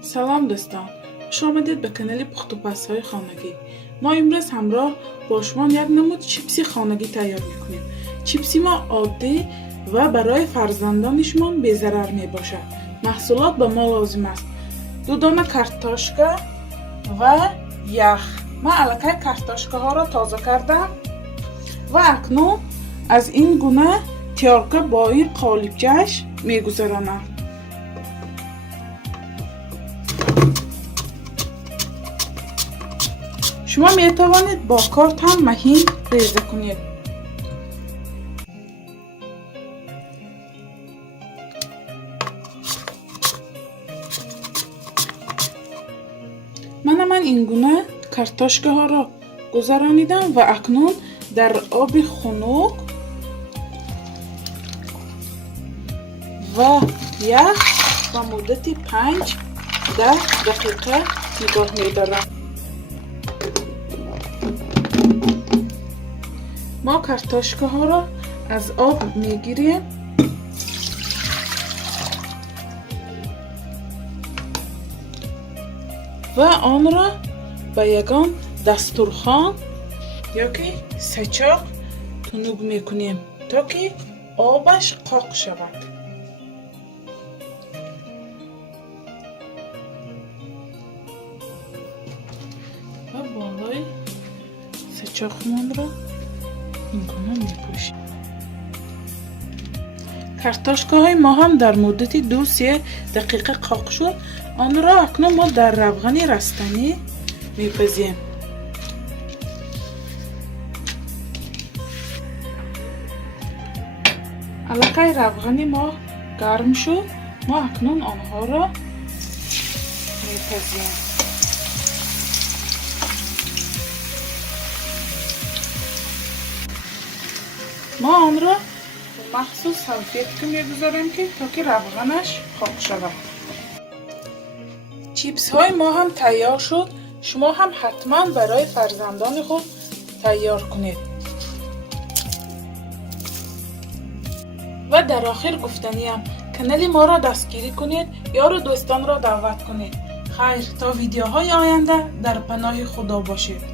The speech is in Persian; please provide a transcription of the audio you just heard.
سلام دوستان، خوش آمدید به کانال پخت و پز های خانگی. ما امروز همراه با شما یک نمود چیپسی خانگی تیار میکنیم. چیپسی ما عادی و برای فرزندان شما بی ضرر می باشد. محصولات به ما لازم است: 2 دانه کارتاشکا و یخ. ما الکی کارتاشکا ها را تازه کردم و اکنون از این گونه تیارکه با این قالبچه‌اش میگذرانم. شما می توانید با کارت هم مهین ریزه کنید. من این گونه کارتاشکه ها را گذرانیدم و اکنون در آب خنک و یخ با مدت 5-10 دقیقه نگاه می‌دارم. ما کارتاشکه ها را از آب میگیریم و آن را به یگان دسترخوان یا که سچاق تنوگ میکنیم تا که آبش قاق شود. و بالای سچاقمان را این گونه میپوشیم. کارتاشکه های ما هم در مدت 2-3 دقیقه قاق شد. آن را اکنون ما در روغن رستنی میپزیم. الکی روغن ما گرم شد. ما اکنون آنها را میپزیم. ما آن را به مخصوص سلفیت میگذاریم که تا که روغنش خاک شود. چیپس های ما هم تیار شد. شما هم حتما برای فرزندان خود تیار کنید. و در آخر گفتنیم کانال ما را دستگیری کنید، یار و دوستان را دعوت کنید. خیر، تا ویدیوهای آینده در پناه خدا باشید.